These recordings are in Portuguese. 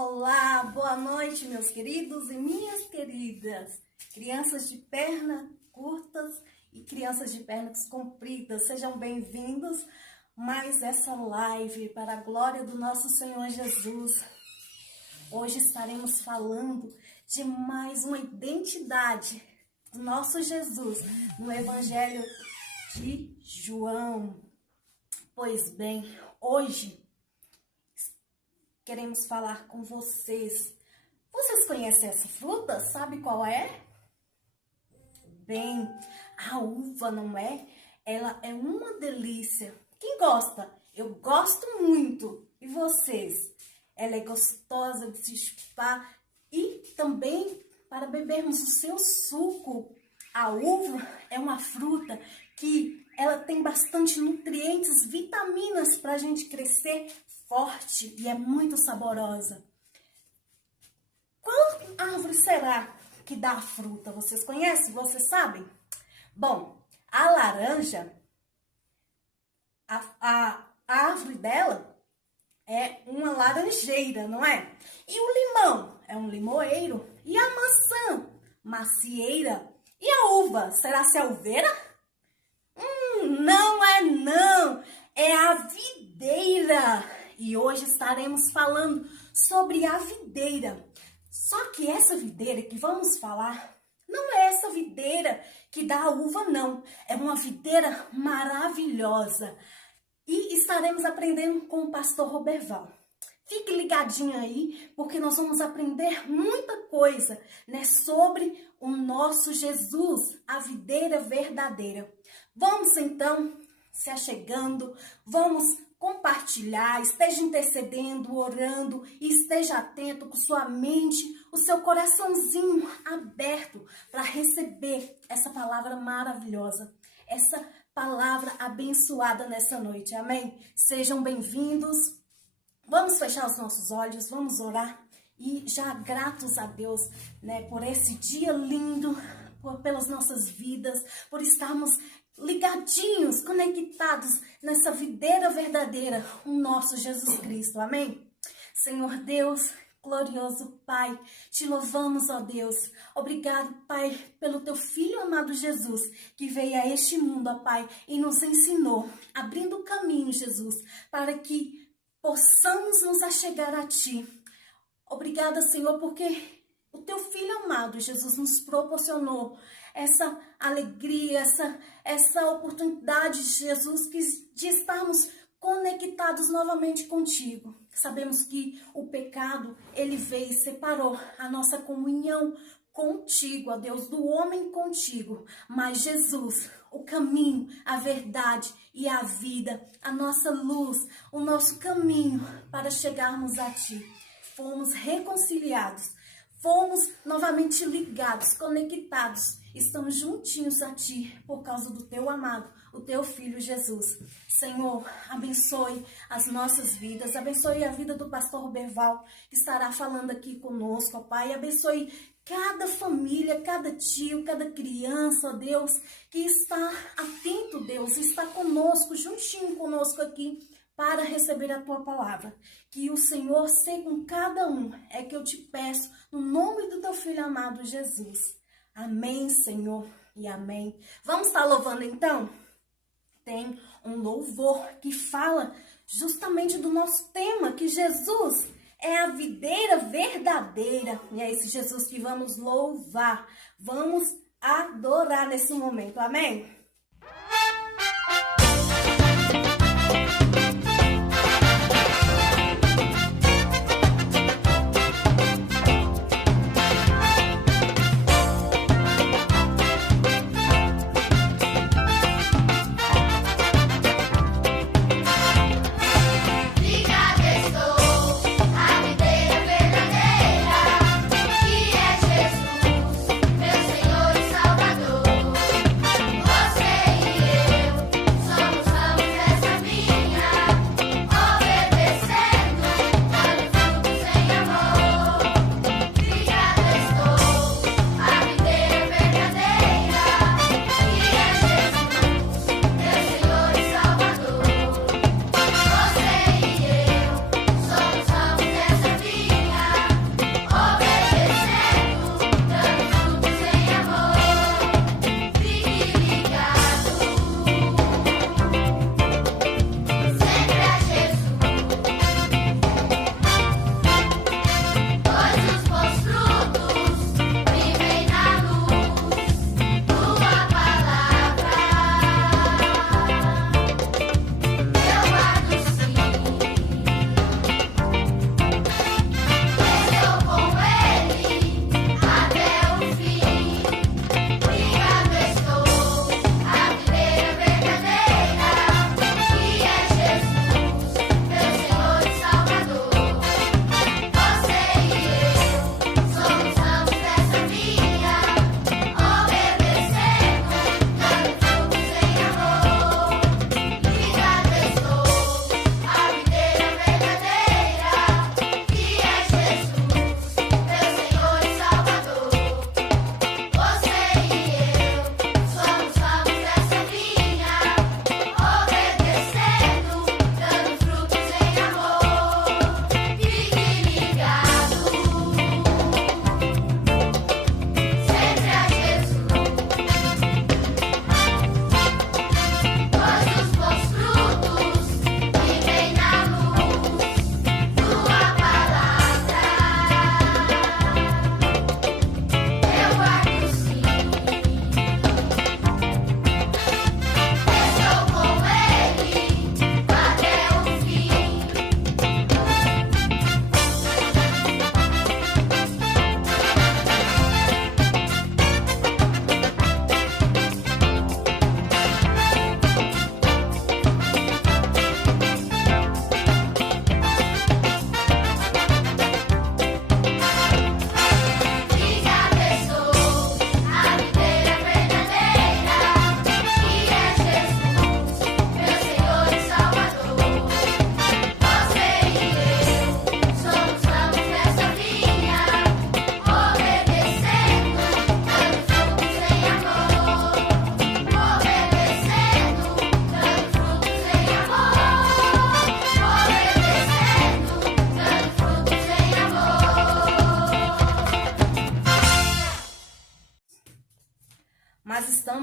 Olá, boa noite, meus queridos e minhas queridas, crianças de pernas curtas e crianças de pernas compridas, sejam bem-vindos mais essa live para a glória do nosso Senhor Jesus. Hoje estaremos falando de mais uma identidade do nosso Jesus no Evangelho de João. Pois bem, hoje queremos falar com vocês. Vocês conhecem essa fruta? Sabe qual é? Bem, a uva, não é? Ela é uma delícia. Quem gosta? Eu gosto muito. E vocês? Ela é gostosa de se chupar e também para bebermos o seu suco. A uva é uma fruta que ela tem bastante nutrientes, vitaminas para a gente crescer forte e é muito saborosa. Qual árvore será que dá a fruta? Vocês conhecem? Vocês sabem? Bom, a laranja, a árvore dela é uma laranjeira, não é? E o limão é um limoeiro. E a maçã, macieira. E a uva, será-se a uveira? Não é não, é a videira. E hoje estaremos falando sobre a videira. Só que essa videira que vamos falar não é essa videira que dá a uva, não. É uma videira maravilhosa. E estaremos aprendendo com o pastor Roberval. Fique ligadinho aí, porque nós vamos aprender muita coisa, né, sobre o nosso Jesus, a videira verdadeira. Vamos então se achegando, vamos compartilhar, esteja intercedendo, orando e esteja atento com sua mente, o seu coraçãozinho aberto para receber essa palavra maravilhosa, essa palavra abençoada nessa noite, amém? Sejam bem-vindos, vamos fechar os nossos olhos, vamos orar e já gratos a Deus, né, por esse dia lindo, pelas nossas vidas, por estarmos ligadinhos, conectados nessa videira verdadeira, o nosso Jesus Cristo, amém? Senhor Deus, glorioso Pai, te louvamos, ó Deus. Obrigado, Pai, pelo teu Filho amado Jesus, que veio a este mundo, ó Pai, e nos ensinou, abrindo o caminho, Jesus, para que possamos nos achegar a Ti. Obrigada, Senhor, porque o teu Filho amado, Jesus, nos proporcionou essa alegria, essa oportunidade, Jesus, de estarmos conectados novamente contigo. Sabemos que o pecado, ele veio e separou a nossa comunhão contigo, ó Deus, do homem contigo. Mas Jesus, o caminho, a verdade e a vida, a nossa luz, o nosso caminho para chegarmos a Ti. Fomos reconciliados, fomos novamente ligados, conectados. Estamos juntinhos a Ti por causa do Teu amado, o Teu Filho Jesus. Senhor, abençoe as nossas vidas, abençoe a vida do pastor Roberval, que estará falando aqui conosco, ó Pai. Abençoe cada família, cada tio, cada criança, ó Deus, que está atento, Deus, está conosco, juntinho conosco aqui, para receber a Tua palavra. Que o Senhor seja com cada um, é que eu te peço, no nome do Teu Filho amado Jesus. Amém, Senhor, e amém. Vamos estar louvando então? Tem um louvor que fala justamente do nosso tema, que Jesus é a videira verdadeira. E é esse Jesus que vamos louvar, vamos adorar nesse momento, amém? Jesus, meu Senhor e Salvador.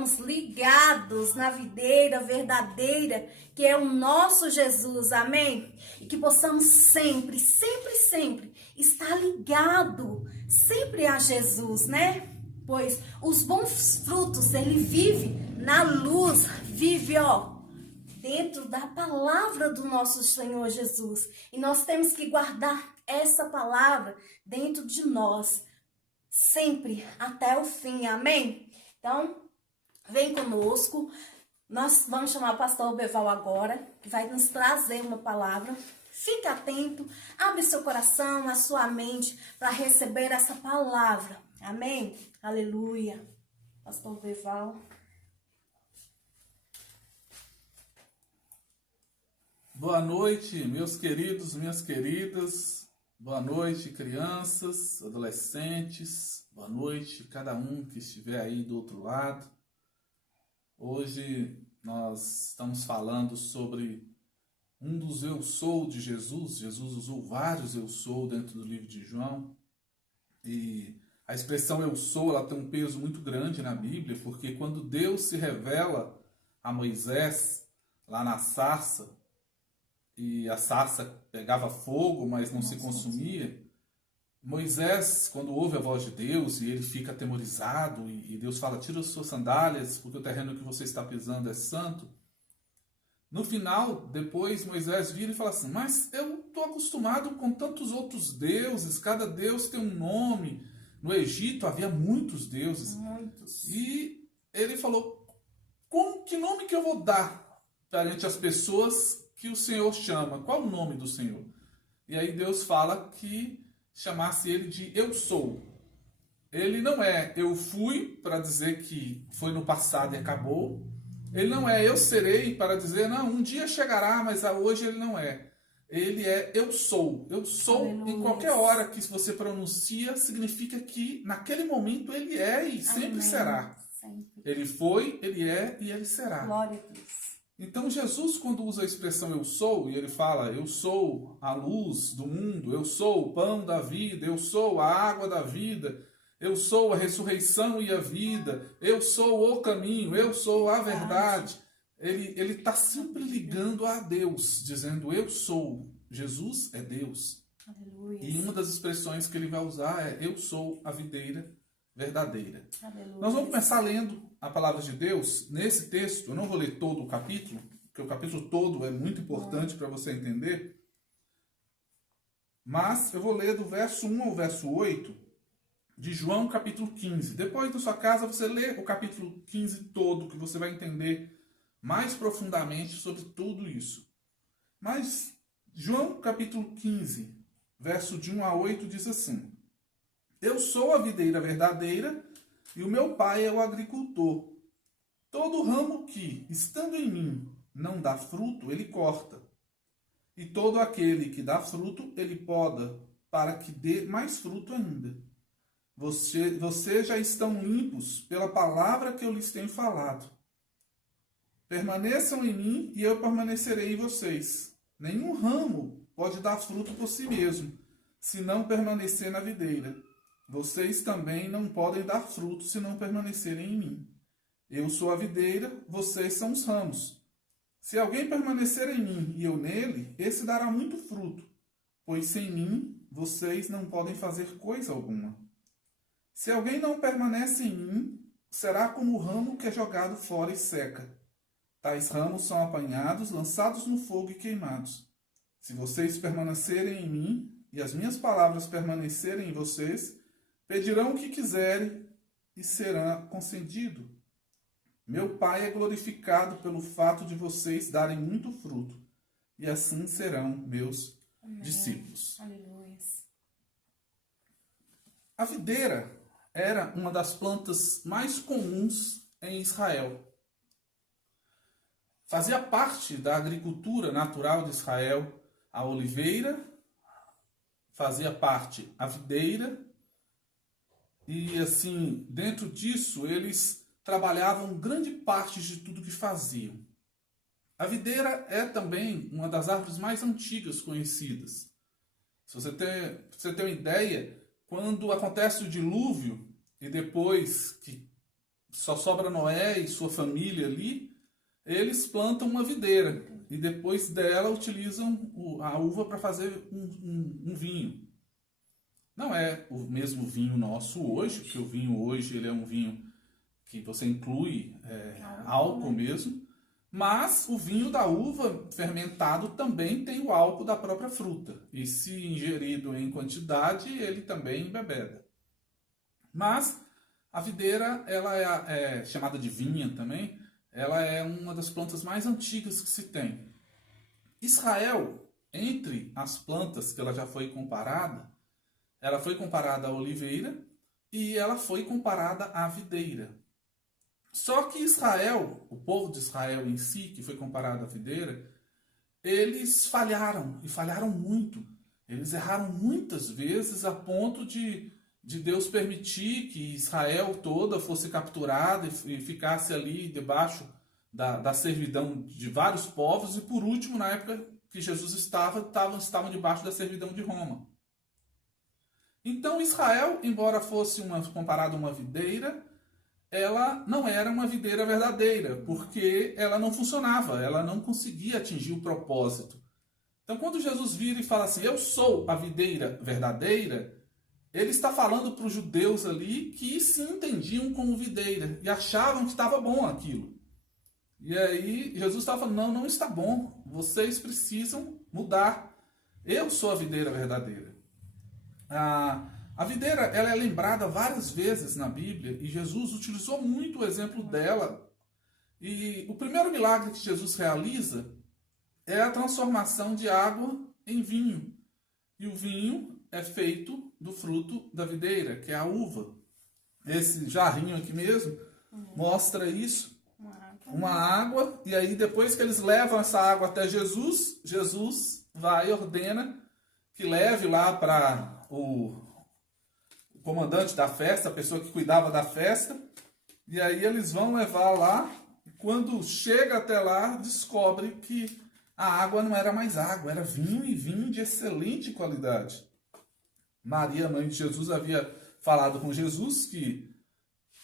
estamos ligados na videira verdadeira, que é o nosso Jesus, amém? E que possamos sempre, sempre, sempre estar ligado sempre a Jesus, né? Pois os bons frutos, ele vive na luz, vive, dentro da palavra do nosso Senhor Jesus. E nós temos que guardar essa palavra dentro de nós, sempre, até o fim, amém? Então, vem conosco, nós vamos chamar o pastor Beval agora, que vai nos trazer uma palavra. Fique atento, abre seu coração, a sua mente, para receber essa palavra, amém? Aleluia. Pastor Beval. Boa noite, meus queridos, minhas queridas. Boa noite, crianças, adolescentes. Boa noite, cada um que estiver aí do outro lado. Hoje nós estamos falando sobre um dos eu sou de Jesus. Jesus usou vários eu sou dentro do livro de João. E a expressão eu sou, ela tem um peso muito grande na Bíblia, porque quando Deus se revela a Moisés lá na sarça, e a sarça pegava fogo, mas não se consumia, Moisés, quando ouve a voz de Deus e ele fica atemorizado, e Deus fala, tira as suas sandálias, porque o terreno que você está pisando é santo. No final, depois Moisés vira e fala assim, mas eu estou acostumado com tantos outros deuses, cada deus tem um nome. No Egito havia muitos deuses. Muitos. E ele falou, que nome que eu vou dar perante as pessoas que o Senhor chama? Qual o nome do Senhor? E aí Deus fala que chamasse ele de eu sou. Ele não é eu fui para dizer que foi no passado e acabou. Ele não é eu serei para dizer, não, um dia chegará, mas hoje ele não é. Ele é eu sou. Eu sou. Aleluia. Em qualquer hora que você pronuncia, significa que naquele momento ele é e sempre Amém. Será. Sempre. Ele foi, ele é e ele será. Glória a Deus. Então Jesus, quando usa a expressão eu sou, e ele fala, eu sou a luz do mundo, eu sou o pão da vida, eu sou a água da vida, eu sou a ressurreição e a vida, eu sou o caminho, eu sou a verdade. Ele está sempre ligando a Deus, dizendo eu sou. Jesus é Deus. Aleluia. E uma das expressões que ele vai usar é eu sou a videira verdadeira. Aleluia. Nós vamos começar lendo a palavra de Deus nesse texto. Eu não vou ler todo o capítulo, porque o capítulo todo é muito importante para você entender. Mas eu vou ler do verso 1 ao verso 8 de João capítulo 15. Depois da sua casa você lê o capítulo 15 todo, que você vai entender mais profundamente sobre tudo isso. Mas João capítulo 15, verso de 1 a 8 diz assim: eu sou a videira verdadeira e o meu pai é o agricultor. Todo ramo que, estando em mim, não dá fruto, ele corta. E todo aquele que dá fruto, ele poda, para que dê mais fruto ainda. Vocês já estão limpos pela palavra que eu lhes tenho falado. Permaneçam em mim e eu permanecerei em vocês. Nenhum ramo pode dar fruto por si mesmo, se não permanecer na videira. Vocês também não podem dar fruto se não permanecerem em mim. Eu sou a videira, vocês são os ramos. Se alguém permanecer em mim e eu nele, esse dará muito fruto, pois sem mim vocês não podem fazer coisa alguma. Se alguém não permanece em mim, será como o ramo que é jogado fora e seca. Tais ramos são apanhados, lançados no fogo e queimados. Se vocês permanecerem em mim e as minhas palavras permanecerem em vocês, pedirão o que quiserem e será concedido. Meu Pai é glorificado pelo fato de vocês darem muito fruto, e assim serão meus Amém. Discípulos. Aleluia. A videira era uma das plantas mais comuns em Israel. Fazia parte da agricultura natural de Israel a oliveira, fazia parte a videira, e assim, dentro disso, eles trabalhavam grande parte de tudo que faziam. A videira é também uma das árvores mais antigas conhecidas. Se você tem uma ideia, quando acontece o dilúvio, e depois que só sobra Noé e sua família ali, eles plantam uma videira e depois dela utilizam a uva para fazer um vinho. Não é o mesmo vinho nosso hoje, porque o vinho hoje ele é um vinho que você inclui álcool mesmo, mas o vinho da uva fermentado também tem o álcool da própria fruta. E se ingerido em quantidade, ele também embebeda. Mas a videira, ela é chamada de vinha também, ela é uma das plantas mais antigas que se tem. Israel, entre as plantas que ela já foi comparada, ela foi comparada à oliveira e ela foi comparada à videira. Só que Israel, o povo de Israel em si, que foi comparado à videira, eles falharam, e falharam muito. Eles erraram muitas vezes a ponto de Deus permitir que Israel toda fosse capturada e ficasse ali debaixo da servidão de vários povos, e por último, na época que Jesus estavam debaixo da servidão de Roma. Então Israel, embora fosse comparado a uma videira, ela não era uma videira verdadeira, porque ela não funcionava, ela não conseguia atingir o propósito. Então quando Jesus vira e fala assim, eu sou a videira verdadeira, ele está falando para os judeus ali que se entendiam como videira e achavam que estava bom aquilo. E aí Jesus estava falando, não está bom, vocês precisam mudar. Eu sou a videira verdadeira. A videira ela é lembrada várias vezes na Bíblia e Jesus utilizou muito o exemplo dela. E o primeiro milagre que Jesus realiza é a transformação de água em vinho. E o vinho é feito do fruto da videira, que é a uva. Esse jarrinho aqui mesmo mostra isso. Uma água, e aí depois que eles levam essa água até Jesus, Jesus vai e ordena que leve lá para o comandante da festa, a pessoa que cuidava da festa, e aí eles vão levar lá, e quando chega até lá, descobre que a água não era mais água, era vinho, e vinho de excelente qualidade. Maria, mãe de Jesus, havia falado com Jesus que,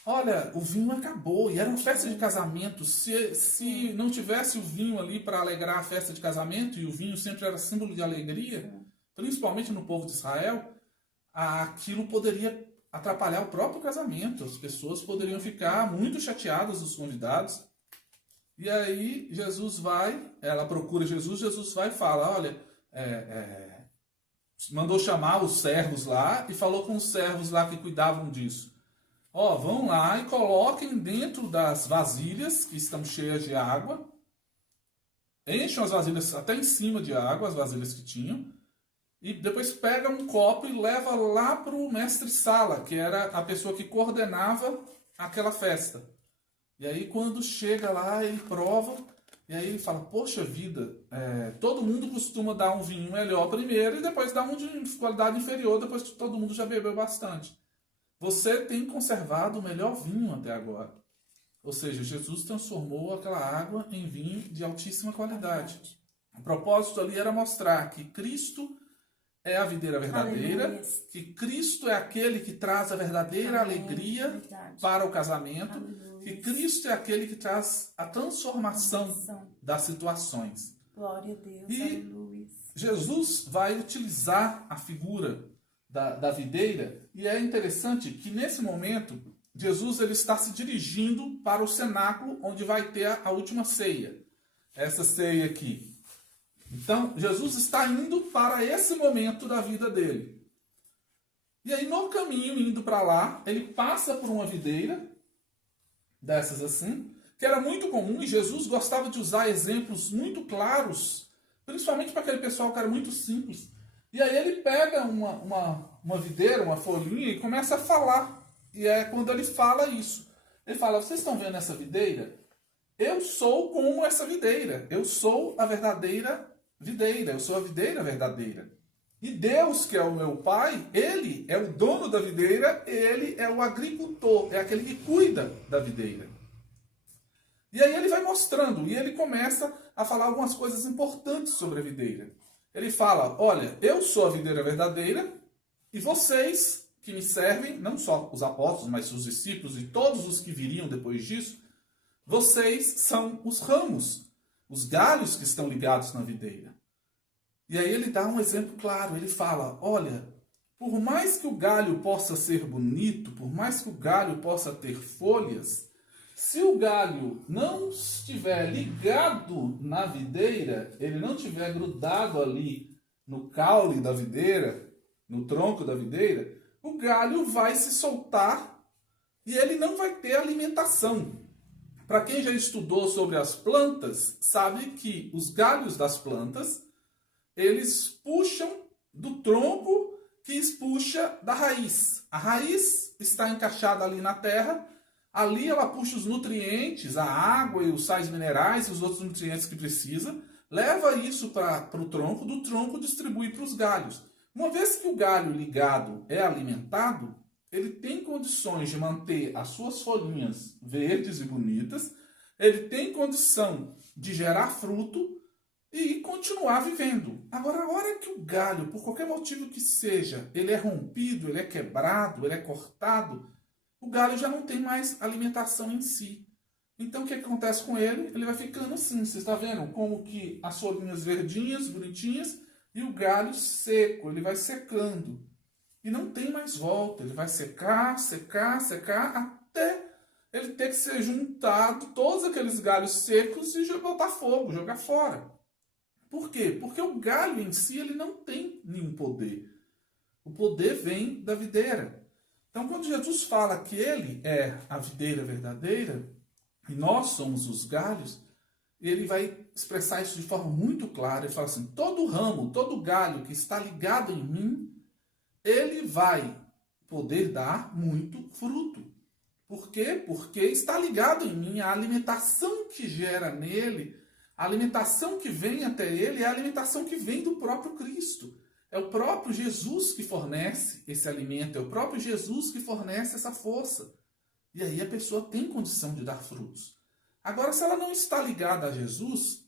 olha, o vinho acabou, e era uma festa de casamento, se não tivesse o vinho ali para alegrar a festa de casamento, e o vinho sempre era símbolo de alegria, principalmente no povo de Israel, aquilo poderia atrapalhar o próprio casamento. As pessoas poderiam ficar muito chateadas, os convidados. E aí Jesus vai, ela procura Jesus, Jesus vai e fala, olha, mandou chamar os servos lá e falou com os servos lá que cuidavam disso. Vão lá e coloquem dentro das vasilhas que estão cheias de água, enchem as vasilhas até em cima de água, as vasilhas que tinham, e depois pega um copo e leva lá para o mestre-sala, que era a pessoa que coordenava aquela festa. E aí quando chega lá, ele prova, e aí ele fala, poxa vida, todo mundo costuma dar um vinho melhor primeiro e depois dar um de qualidade inferior, depois que todo mundo já bebeu bastante. Você tem conservado o melhor vinho até agora. Ou seja, Jesus transformou aquela água em vinho de altíssima qualidade. O propósito ali era mostrar que Cristo é a videira verdadeira, aleluia, que Cristo é aquele que traz a verdadeira alegria para o casamento, aleluia, que Cristo é aquele que traz a transformação das situações. Glória a Deus, e aleluia. Jesus vai utilizar a figura da videira, e é interessante que nesse momento Jesus ele está se dirigindo para o cenáculo onde vai ter a última ceia. Essa ceia aqui. Então, Jesus está indo para esse momento da vida dele. E aí, no caminho, indo para lá, ele passa por uma videira, dessas assim, que era muito comum, e Jesus gostava de usar exemplos muito claros, principalmente para aquele pessoal que era muito simples. E aí ele pega uma videira, uma folhinha, e começa a falar. E é quando ele fala isso. Ele fala, vocês estão vendo essa videira? Eu sou como essa videira. Eu sou a verdadeira videira, eu sou a videira verdadeira. E Deus, que é o meu Pai, Ele é o dono da videira, Ele é o agricultor, é aquele que cuida da videira. E aí ele vai mostrando, e ele começa a falar algumas coisas importantes sobre a videira. Ele fala, olha, eu sou a videira verdadeira, e vocês que me servem, não só os apóstolos, mas os discípulos e todos os que viriam depois disso, vocês são os ramos, os galhos que estão ligados na videira. E aí ele dá um exemplo claro, ele fala, olha, por mais que o galho possa ser bonito, por mais que o galho possa ter folhas, se o galho não estiver ligado na videira, ele não estiver grudado ali no caule da videira, no tronco da videira, o galho vai se soltar e ele não vai ter alimentação. Para quem já estudou sobre as plantas, sabe que os galhos das plantas, eles puxam do tronco que puxa da raiz. A raiz está encaixada ali na terra, ali ela puxa os nutrientes, a água e os sais minerais e os outros nutrientes que precisa, leva isso para o tronco, do tronco distribui para os galhos. Uma vez que o galho ligado é alimentado, ele tem condições de manter as suas folhinhas verdes e bonitas, ele tem condição de gerar fruto e continuar vivendo. Agora, a hora que o galho, por qualquer motivo que seja, ele é rompido, ele é quebrado, ele é cortado, o galho já não tem mais alimentação em si. Então, o que acontece com ele? Ele vai ficando assim. Você está vendo como que as folhinhas verdinhas, bonitinhas, e o galho seco, ele vai secando. E não tem mais volta. Ele vai secar, secar, secar, até ele ter que ser juntado, todos aqueles galhos secos, e botar fogo, jogar fora. Por quê? Porque o galho em si, ele não tem nenhum poder. O poder vem da videira. Então, quando Jesus fala que ele é a videira verdadeira, e nós somos os galhos, ele vai expressar isso de forma muito clara. Ele fala assim, todo ramo, todo galho que está ligado em mim, ele vai poder dar muito fruto. Por quê? Porque está ligado em mim, a alimentação que gera nele, a alimentação que vem até ele é a alimentação que vem do próprio Cristo. É o próprio Jesus que fornece esse alimento, é o próprio Jesus que fornece essa força. E aí a pessoa tem condição de dar frutos. Agora, se ela não está ligada a Jesus,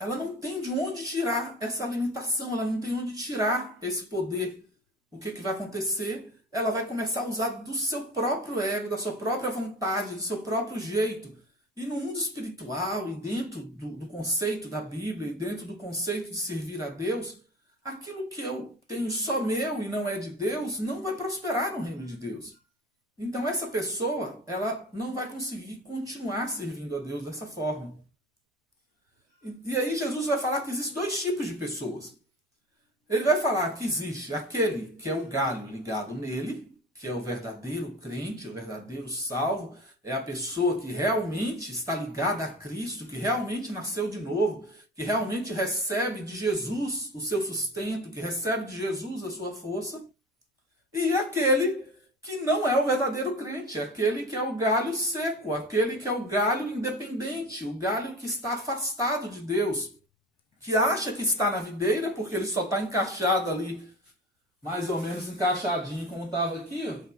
ela não tem de onde tirar essa alimentação, ela não tem onde tirar esse poder. O que vai acontecer? Ela vai começar a usar do seu próprio ego, da sua própria vontade, do seu próprio jeito. E no mundo espiritual, e dentro do conceito da Bíblia, e dentro do conceito de servir a Deus, aquilo que eu tenho só meu e não é de Deus, não vai prosperar no reino de Deus. Então essa pessoa, ela não vai conseguir continuar servindo a Deus dessa forma. E aí Jesus vai falar que existem dois tipos de pessoas. Ele vai falar que existe aquele que é o galho ligado nele, que é o verdadeiro crente, o verdadeiro salvo, é a pessoa que realmente está ligada a Cristo, que realmente nasceu de novo, que realmente recebe de Jesus o seu sustento, que recebe de Jesus a sua força, e aquele que não é o verdadeiro crente, aquele que é o galho seco, aquele que é o galho independente, o galho que está afastado de Deus, que acha que está na videira, porque ele só está encaixado ali, mais ou menos encaixadinho como estava aqui, ó.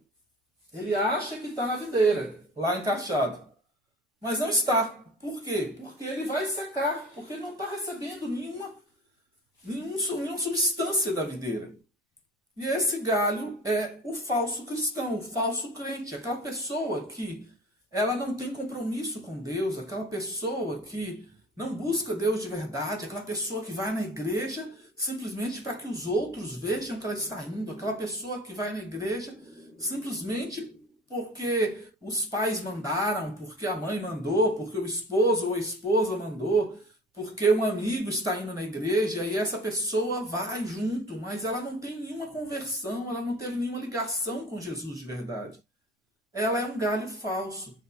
Ele acha que está na videira, lá encaixado, mas não está. Por quê? Porque ele vai secar, porque ele não está recebendo nenhuma substância da videira. E esse galho é o falso cristão, o falso crente, aquela pessoa que ela não tem compromisso com Deus, aquela pessoa que não busca Deus de verdade, aquela pessoa que vai na igreja simplesmente para que os outros vejam que ela está indo, aquela pessoa que vai na igreja simplesmente porque os pais mandaram, porque a mãe mandou, porque o esposo ou a esposa mandou, porque um amigo está indo na igreja e essa pessoa vai junto, mas ela não tem nenhuma conversão, ela não teve nenhuma ligação com Jesus de verdade. Ela é um galho falso.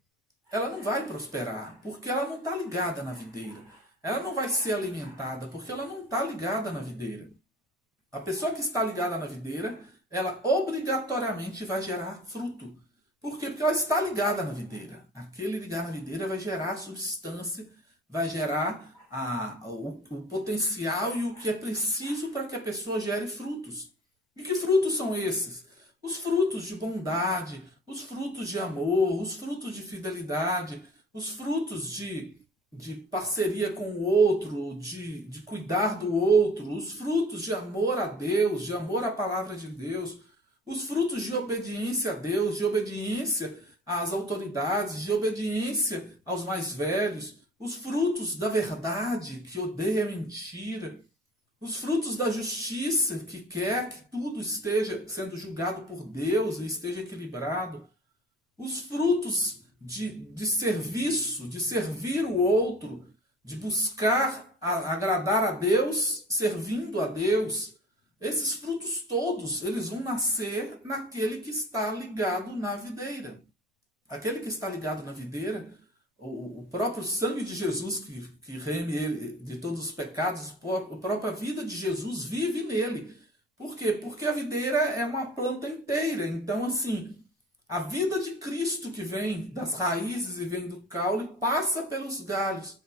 Ela não vai prosperar, porque ela não está ligada na videira. Ela não vai ser alimentada, porque ela não está ligada na videira. A pessoa que está ligada na videira, ela obrigatoriamente vai gerar fruto. Por quê? Porque ela está ligada na videira. Aquele ligar na videira vai gerar substância, vai gerar o potencial e o que é preciso para que a pessoa gere frutos. E que frutos são esses? Os frutos de bondade, os frutos de amor, os frutos de fidelidade, os frutos de parceria com o outro, de cuidar do outro, os frutos de amor a Deus, de amor à palavra de Deus, Os frutos de obediência a Deus, de obediência às autoridades, de obediência aos mais velhos, os frutos da verdade, que odeia a mentira, os frutos da justiça, que quer que tudo esteja sendo julgado por Deus e esteja equilibrado, os frutos de serviço, de servir o outro, de buscar agradar a Deus, servindo a Deus. Esses frutos todos, eles vão nascer naquele que está ligado na videira. Aquele que está ligado na videira, o próprio sangue de Jesus que reme ele de todos os pecados, a própria vida de Jesus vive nele. Por quê? Porque a videira é uma planta inteira. Então, assim, a vida de Cristo que vem das raízes e vem do caule passa pelos galhos.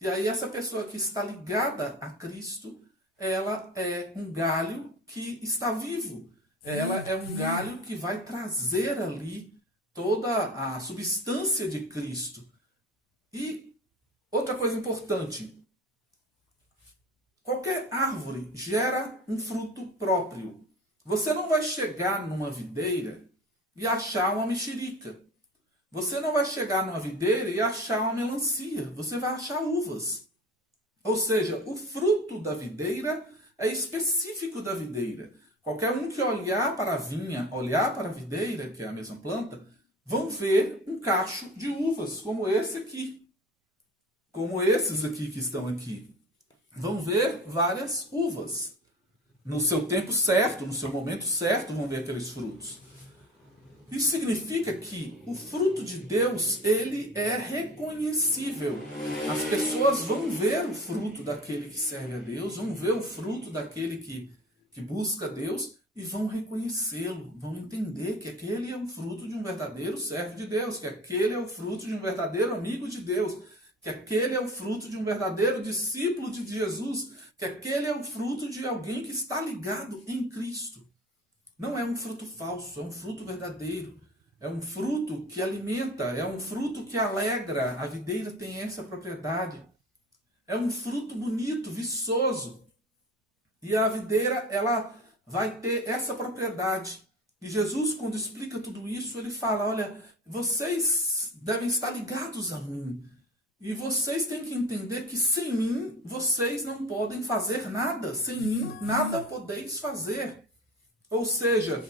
E aí essa pessoa que está ligada a Cristo, ela é um galho que está vivo. Ela é um galho que vai trazer ali toda a substância de Cristo. E outra coisa importante, qualquer árvore gera um fruto próprio. Você não vai chegar numa videira e achar uma mexerica. Você não vai chegar numa videira e achar uma melancia. Você vai achar uvas. Ou seja, o fruto da videira é específico da videira. Qualquer um que olhar para a vinha, olhar para a videira, que é a mesma planta, vão ver um cacho de uvas, como esse aqui. Como esses aqui que estão aqui. Vão ver várias uvas. No seu tempo certo, no seu momento certo, vão ver aqueles frutos. Isso significa que o fruto de Deus, ele é reconhecível. As pessoas vão ver o fruto daquele que serve a Deus, vão ver o fruto daquele que busca Deus e vão reconhecê-lo, vão entender que aquele é o fruto de um verdadeiro servo de Deus, que aquele é o fruto de um verdadeiro amigo de Deus, que aquele é o fruto de um verdadeiro discípulo de Jesus, que aquele é o fruto de alguém que está ligado em Cristo. Não é um fruto falso, é um fruto verdadeiro. É um fruto que alimenta, é um fruto que alegra. A videira tem essa propriedade. É um fruto bonito, viçoso. E a videira, ela vai ter essa propriedade. E Jesus, quando explica tudo isso, ele fala, olha, vocês devem estar ligados a mim. E vocês têm que entender que sem mim, vocês não podem fazer nada. Sem mim, nada podeis fazer. Ou seja,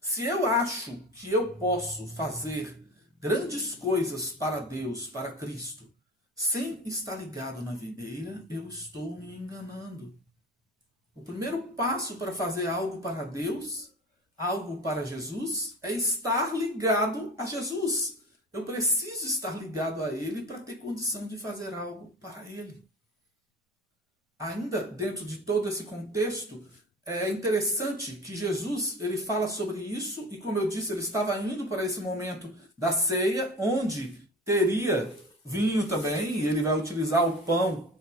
se eu acho que eu posso fazer grandes coisas para Deus, para Cristo, sem estar ligado na videira, eu estou me enganando. O primeiro passo para fazer algo para Deus, algo para Jesus, é estar ligado a Jesus. Eu preciso estar ligado a Ele para ter condição de fazer algo para Ele. Ainda dentro de todo esse contexto, é interessante que Jesus, ele fala sobre isso, e como eu disse, ele estava indo para esse momento da ceia, onde teria vinho também, e ele vai utilizar o pão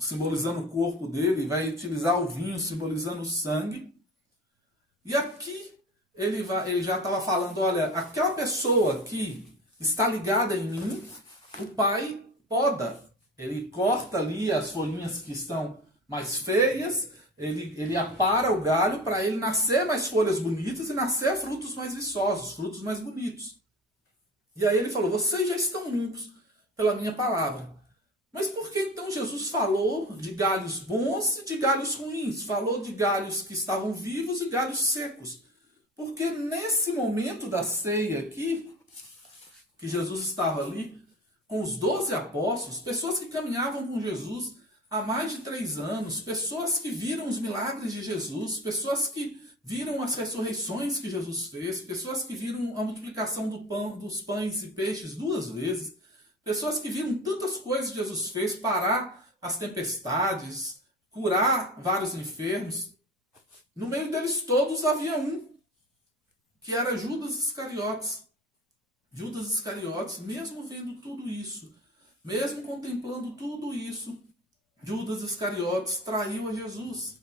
simbolizando o corpo dele, vai utilizar o vinho simbolizando o sangue. E aqui ele já estava falando, olha, aquela pessoa que está ligada em mim, o Pai poda, ele corta ali as folhinhas que estão mais feias, ele apara o galho para ele nascer mais folhas bonitas e nascer frutos mais viçosos, frutos mais bonitos. E aí ele falou, vocês já estão limpos pela minha palavra. Mas por que então Jesus falou de galhos bons e de galhos ruins? Falou de galhos que estavam vivos e galhos secos. Porque nesse momento da ceia aqui, que Jesus estava ali com os 12 apóstolos, pessoas que caminhavam com Jesus há mais de 3 anos, pessoas que viram os milagres de Jesus, pessoas que viram as ressurreições que Jesus fez, pessoas que viram a multiplicação dos pães e peixes 2 vezes, pessoas que viram tantas coisas que Jesus fez, parar as tempestades, curar vários enfermos. No meio deles todos havia um, que era Judas Iscariotes. Judas Iscariotes, mesmo vendo tudo isso, mesmo contemplando tudo isso, Judas Iscariotes traiu a Jesus.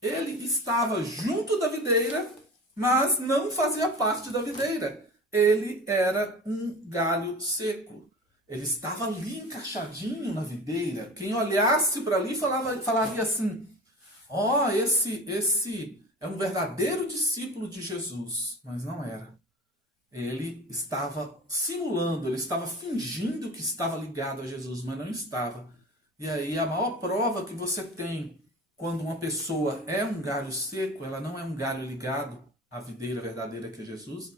Ele estava junto da videira, mas não fazia parte da videira. Ele era um galho seco. Ele estava ali encaixadinho na videira. Quem olhasse para ali falaria assim, esse é um verdadeiro discípulo de Jesus, mas não era. Ele estava simulando, ele estava fingindo que estava ligado a Jesus, mas não estava. E aí a maior prova que você tem quando uma pessoa é um galho seco, ela não é um galho ligado à videira verdadeira que é Jesus,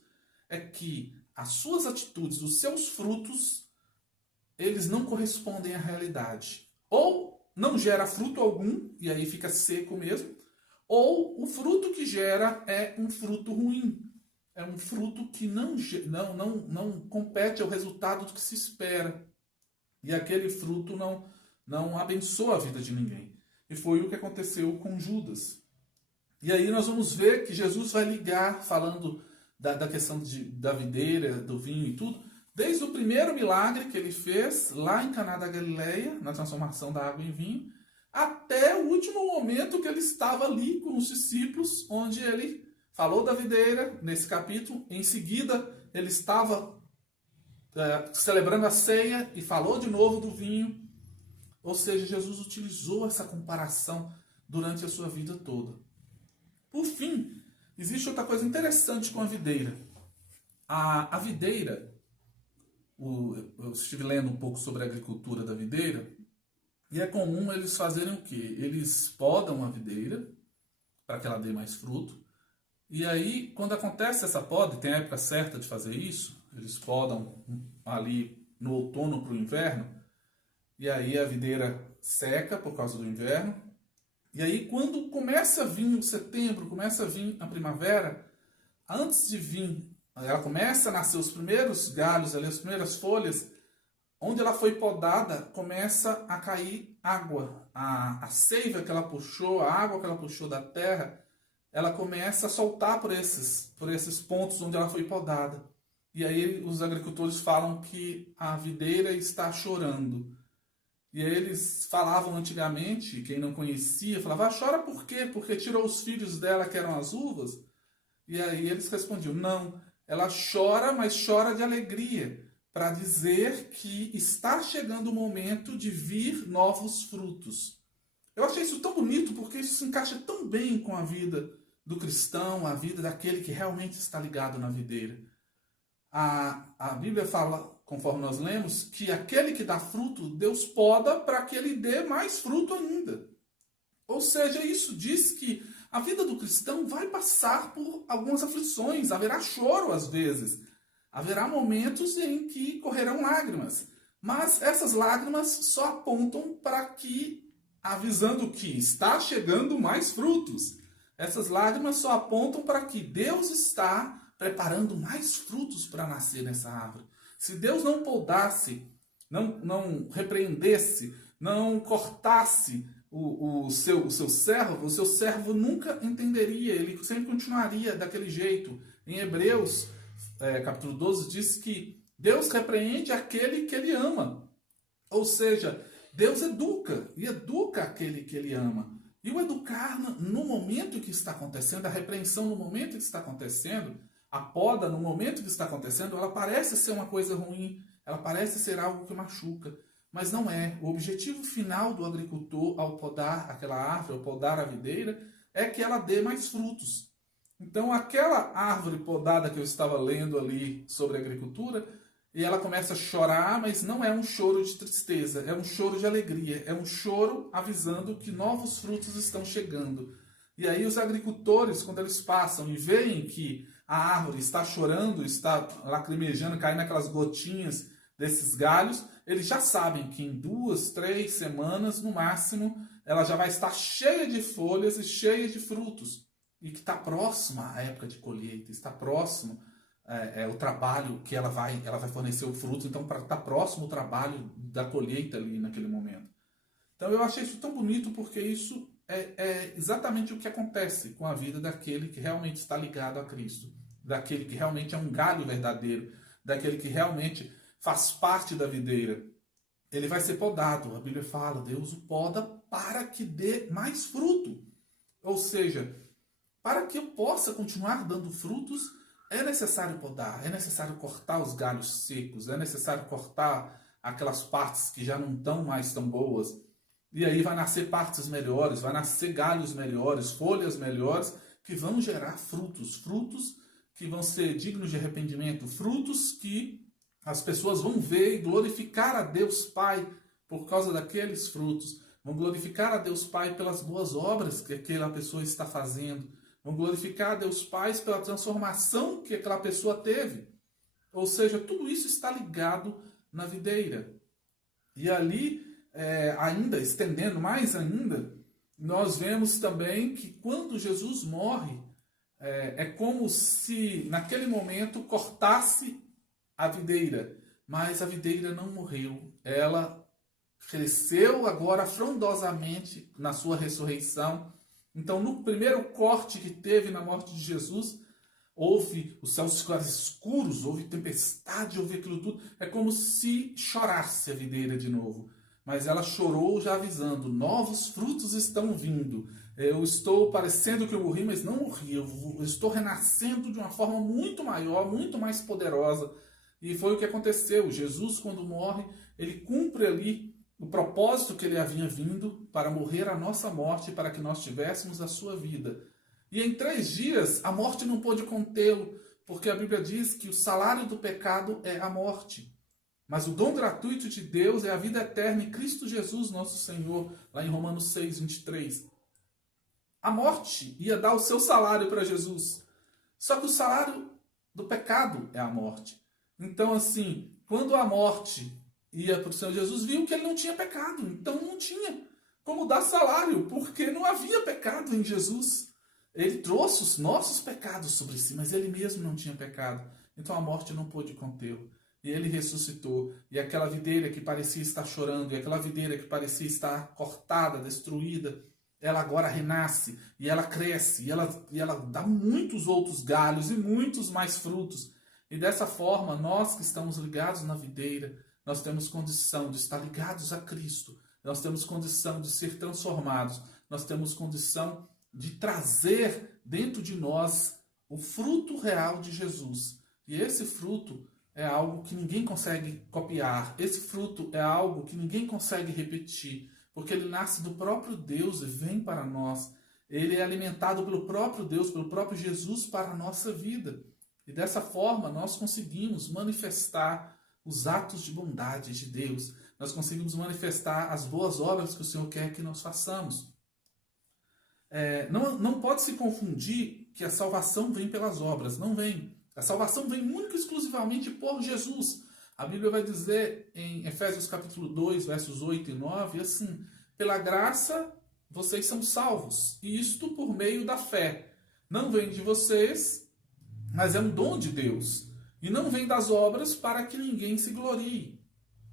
é que as suas atitudes, os seus frutos, eles não correspondem à realidade. Ou não gera fruto algum, e aí fica seco mesmo, ou o fruto que gera é um fruto ruim. É um fruto que não compete ao resultado do que se espera. E aquele fruto não abençoa a vida de ninguém. E foi o que aconteceu com Judas. E aí nós vamos ver que Jesus vai ligar, falando da questão da videira, do vinho e tudo, desde o primeiro milagre que ele fez lá em Caná da Galileia, na transformação da água em vinho, até o último momento que ele estava ali com os discípulos, onde ele falou da videira, nesse capítulo. Em seguida, ele estava celebrando a ceia e falou de novo do vinho. Ou seja, Jesus utilizou essa comparação durante a sua vida toda. Por fim, existe outra coisa interessante com a videira. A videira, eu estive lendo um pouco sobre a agricultura da videira, e é comum eles fazerem o quê? Eles podam a videira para que ela dê mais fruto. E aí, quando acontece essa poda, tem a época certa de fazer isso, eles podam ali no outono para o inverno, e aí a videira seca por causa do inverno. E aí, quando começa a vir o setembro, começa a vir a primavera, antes de vir, ela começa a nascer os primeiros galhos, ali, as primeiras folhas, onde ela foi podada, começa a cair água. A seiva que ela puxou, a água que ela puxou da terra, ela começa a soltar por esses pontos onde ela foi podada. E aí os agricultores falam que a videira está chorando. E aí eles falavam antigamente, quem não conhecia, falava, chora por quê? Porque tirou os filhos dela que eram as uvas? E aí eles respondiam, não, ela chora, mas chora de alegria, para dizer que está chegando o momento de vir novos frutos. Eu achei isso tão bonito, porque isso se encaixa tão bem com a vida do cristão, a vida daquele que realmente está ligado na videira. A Bíblia fala, conforme nós lemos, que aquele que dá fruto, Deus poda para que ele dê mais fruto ainda. Ou seja, isso diz que a vida do cristão vai passar por algumas aflições, haverá choro às vezes, haverá momentos em que correrão lágrimas, mas essas lágrimas só apontam para que, avisando que está chegando mais frutos. Essas lágrimas só apontam para que Deus está preparando mais frutos para nascer nessa árvore. Se Deus não podasse, não repreendesse, não cortasse o seu servo nunca entenderia, ele sempre continuaria daquele jeito. Em Hebreus, capítulo 12, diz que Deus repreende aquele que ele ama. Ou seja, Deus educa, e educa aquele que ele ama. E o educar no momento que está acontecendo, a repreensão no momento que está acontecendo, a poda no momento que está acontecendo, ela parece ser uma coisa ruim, ela parece ser algo que machuca, mas não é. O objetivo final do agricultor ao podar aquela árvore, ao podar a videira, é que ela dê mais frutos. Então aquela árvore podada que eu estava lendo ali sobre agricultura, e ela começa a chorar, mas não é um choro de tristeza, é um choro de alegria, é um choro avisando que novos frutos estão chegando. E aí os agricultores, quando eles passam e veem que a árvore está chorando, está lacrimejando, caindo aquelas gotinhas desses galhos, eles já sabem que em 2, 3 semanas, no máximo, ela já vai estar cheia de folhas e cheia de frutos. E que está próxima a época de colheita, está próximo o trabalho que ela vai fornecer o fruto, então para estar próximo o trabalho da colheita ali naquele momento. Então eu achei isso tão bonito, porque isso é exatamente o que acontece com a vida daquele que realmente está ligado a Cristo, daquele que realmente é um galho verdadeiro, daquele que realmente faz parte da videira. Ele vai ser podado, a Bíblia fala, Deus o poda para que dê mais fruto. Ou seja, para que eu possa continuar dando frutos, é necessário podar, é necessário cortar os galhos secos, é necessário cortar aquelas partes que já não estão mais tão boas. E aí vai nascer partes melhores, vai nascer galhos melhores, folhas melhores, que vão gerar frutos, frutos que vão ser dignos de arrependimento, frutos que as pessoas vão ver e glorificar a Deus Pai por causa daqueles frutos, vão glorificar a Deus Pai pelas boas obras que aquela pessoa está fazendo, vão glorificar a Deus Pai pela transformação que aquela pessoa teve. Ou seja, tudo isso está ligado na videira. E ali, ainda, estendendo mais ainda, nós vemos também que quando Jesus morre, é como se naquele momento cortasse a videira, mas a videira não morreu. Ela cresceu agora frondosamente na sua ressurreição. Então, no primeiro corte que teve na morte de Jesus, houve os céus escuros, houve tempestade, houve aquilo tudo. É como se chorasse a videira de novo. Mas ela chorou já avisando, novos frutos estão vindo. Eu estou parecendo que eu morri, mas não morri. Eu estou renascendo de uma forma muito maior, muito mais poderosa. E foi o que aconteceu. Jesus, quando morre, ele cumpre ali o propósito que ele havia vindo para morrer a nossa morte, para que nós tivéssemos a sua vida. E em 3 dias, a morte não pôde contê-lo, porque a Bíblia diz que o salário do pecado é a morte. Mas o dom gratuito de Deus é a vida eterna em Cristo Jesus, nosso Senhor, lá em Romanos 6, 23. A morte ia dar o seu salário para Jesus. Só que o salário do pecado é a morte. Então, assim, quando a morte ia para o Senhor Jesus, viu que ele não tinha pecado. Então, não tinha como dar salário, porque não havia pecado em Jesus. Ele trouxe os nossos pecados sobre si, mas ele mesmo não tinha pecado. Então, a morte não pôde contê-lo. E ele ressuscitou. E aquela videira que parecia estar chorando, e aquela videira que parecia estar cortada, destruída, ela agora renasce, e ela cresce, e ela dá muitos outros galhos e muitos mais frutos. E dessa forma, nós que estamos ligados na videira, nós temos condição de estar ligados a Cristo, nós temos condição de ser transformados, nós temos condição de trazer dentro de nós o fruto real de Jesus. E esse fruto é algo que ninguém consegue copiar, esse fruto é algo que ninguém consegue repetir, porque ele nasce do próprio Deus e vem para nós. Ele é alimentado pelo próprio Deus, pelo próprio Jesus para a nossa vida. E dessa forma nós conseguimos manifestar os atos de bondade de Deus. Nós conseguimos manifestar as boas obras que o Senhor quer que nós façamos. Não pode se confundir que a salvação vem pelas obras. Não vem. A salvação vem única e exclusivamente por Jesus. A Bíblia vai dizer em Efésios capítulo 2, versos 8 e 9, assim: pela graça vocês são salvos, e isto por meio da fé. Não vem de vocês, mas é um dom de Deus. E não vem das obras para que ninguém se glorie.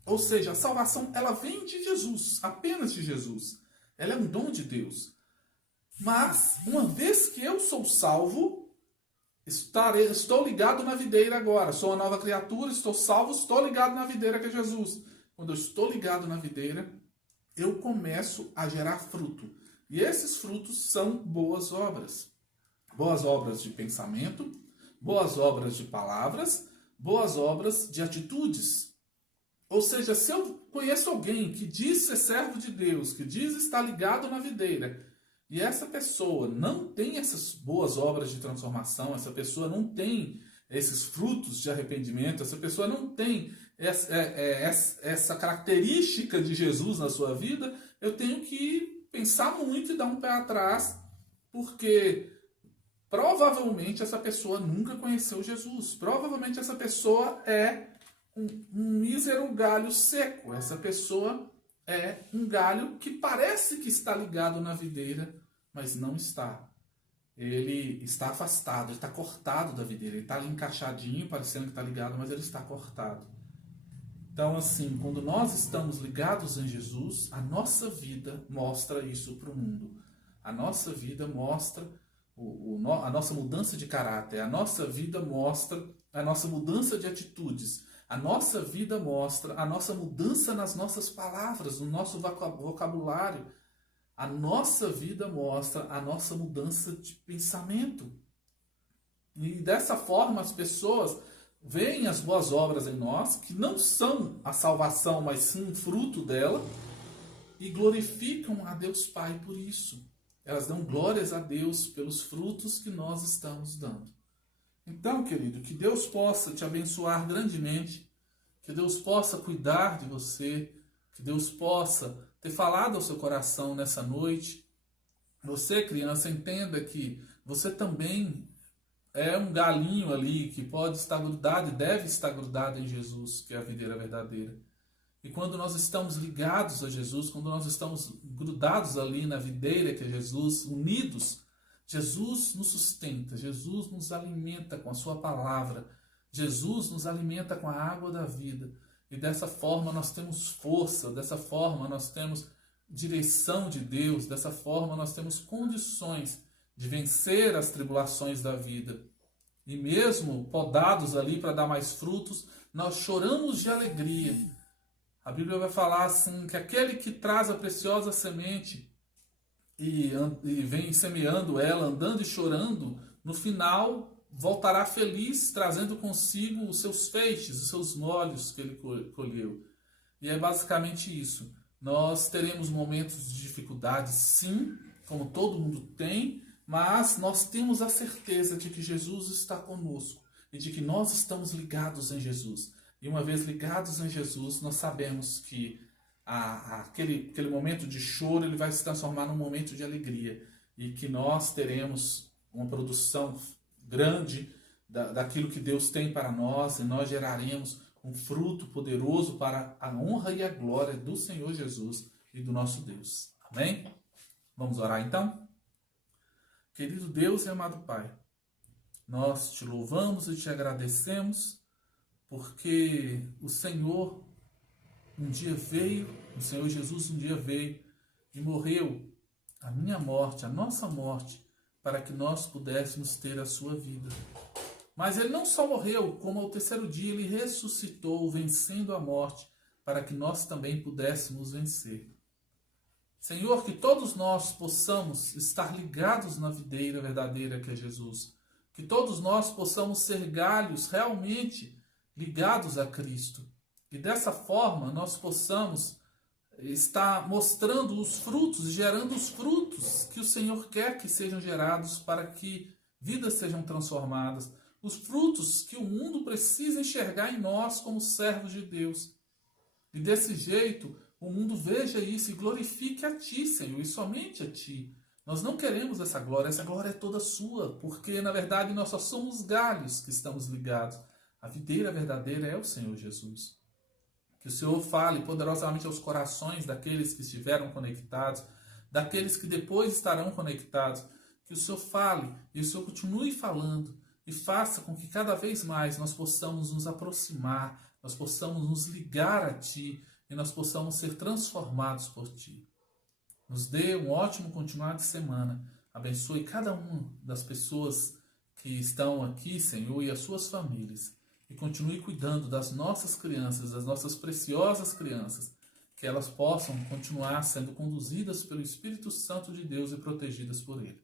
Ou seja, a salvação ela vem de Jesus, apenas de Jesus. Ela é um dom de Deus. Mas, uma vez que eu sou salvo, estou ligado na videira agora. Sou uma nova criatura, estou salvo, estou ligado na videira que é Jesus. Quando eu estou ligado na videira, eu começo a gerar fruto. E esses frutos são boas obras. Boas obras de pensamento, boas obras de palavras, boas obras de atitudes. Ou seja, se eu conheço alguém que diz ser servo de Deus, que diz estar ligado na videira, e essa pessoa não tem essas boas obras de transformação, essa pessoa não tem esses frutos de arrependimento, essa pessoa não tem essa característica de Jesus na sua vida, eu tenho que pensar muito e dar um pé atrás, porque provavelmente essa pessoa nunca conheceu Jesus. Provavelmente essa pessoa é um mísero galho seco. Essa pessoa é um galho que parece que está ligado na videira, mas não está. Ele está afastado, ele está cortado da videira. Ele está ali encaixadinho, parecendo que está ligado, mas ele está cortado. Então, assim, quando nós estamos ligados em Jesus, a nossa vida mostra isso para o mundo. A nossa vida mostra a nossa mudança de caráter. A nossa vida mostra a nossa mudança de atitudes. A nossa vida mostra a nossa mudança nas nossas palavras, no nosso vocabulário. A nossa vida mostra a nossa mudança de pensamento. E dessa forma as pessoas veem as boas obras em nós, que não são a salvação, mas sim um fruto dela, e glorificam a Deus Pai por isso. elas dão glórias a Deus pelos frutos que nós estamos dando. Então, querido, que Deus possa te abençoar grandemente, que Deus possa cuidar de você, que Deus possa ter falado ao seu coração nessa noite. Você, criança, entenda que você também é um galinho ali que pode estar grudado e deve estar grudado em Jesus, que é a videira verdadeira. E quando nós estamos ligados a Jesus, quando nós estamos grudados ali na videira que é Jesus, unidos, Jesus nos sustenta, Jesus nos alimenta com a sua palavra, Jesus nos alimenta com a água da vida. E dessa forma nós temos força, dessa forma nós temos direção de Deus, dessa forma nós temos condições de vencer as tribulações da vida. E mesmo podados ali para dar mais frutos, nós choramos de alegria. A Bíblia vai falar assim, que aquele que traz a preciosa semente e vem semeando ela, andando e chorando, no final voltará feliz, trazendo consigo os seus feixes, os seus molhos que ele colheu. E é basicamente isso. Nós teremos momentos de dificuldade, sim, como todo mundo tem, mas nós temos a certeza de que Jesus está conosco e de que nós estamos ligados em Jesus. E uma vez ligados em Jesus, nós sabemos que aquele momento de choro ele vai se transformar num momento de alegria e que nós teremos uma produção grande daquilo que Deus tem para nós e nós geraremos um fruto poderoso para a honra e a glória do Senhor Jesus e do nosso Deus. Amém? Vamos orar então? Querido Deus e amado Pai, nós te louvamos e te agradecemos porque o Senhor um dia veio, o Senhor Jesus um dia veio e morreu a minha morte, a nossa morte, para que nós pudéssemos ter a sua vida. Mas ele não só morreu, como ao terceiro dia ele ressuscitou, vencendo a morte, para que nós também pudéssemos vencer. Senhor, que todos nós possamos estar ligados na videira verdadeira que é Jesus. Que todos nós possamos ser galhos realmente ligados a Cristo. E dessa forma nós possamos estar mostrando os frutos, gerando os frutos que o Senhor quer que sejam gerados para que vidas sejam transformadas. Os frutos que o mundo precisa enxergar em nós como servos de Deus. E desse jeito, o mundo veja isso e glorifique a Ti, Senhor, e somente a Ti. Nós não queremos essa glória é toda sua, porque na verdade nós só somos galhos que estamos ligados. A videira verdadeira é o Senhor Jesus. Que o Senhor fale poderosamente aos corações daqueles que estiveram conectados, daqueles que depois estarão conectados. Que o Senhor fale e o Senhor continue falando e faça com que cada vez mais nós possamos nos aproximar, nós possamos nos ligar a Ti e nós possamos ser transformados por Ti. Nos dê um ótimo continuar de semana. Abençoe cada uma das pessoas que estão aqui, Senhor, e as suas famílias. E continue cuidando das nossas crianças, das nossas preciosas crianças, que elas possam continuar sendo conduzidas pelo Espírito Santo de Deus e protegidas por Ele.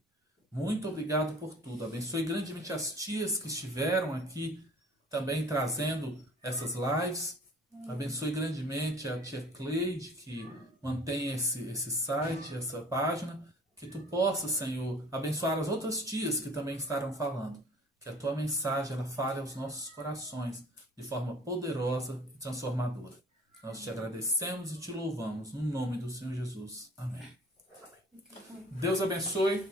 Muito obrigado por tudo. Abençoe grandemente as tias que estiveram aqui também trazendo essas lives. Abençoe grandemente a tia Cleide, que mantém esse site, essa página. Que tu possa, Senhor, abençoar as outras tias que também estarão falando. Que a tua mensagem ela fale aos nossos corações de forma poderosa e transformadora. Nós te agradecemos e te louvamos no nome do Senhor Jesus. Amém. Deus abençoe.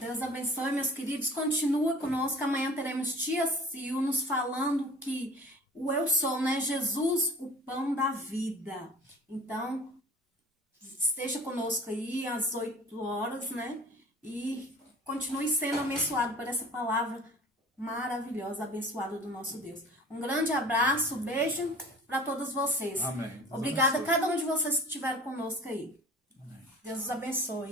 Deus abençoe, meus queridos. Continua conosco. Amanhã teremos tia Sil nos falando que o eu sou, né? Jesus, o pão da vida. Então, esteja conosco aí às 8 horas, né? E continue sendo abençoado por essa palavra maravilhosa, abençoada do nosso Deus. Um grande abraço, beijo para todos vocês. Amém. Obrigada a cada um de vocês que estiveram conosco aí. Amém. Deus os abençoe.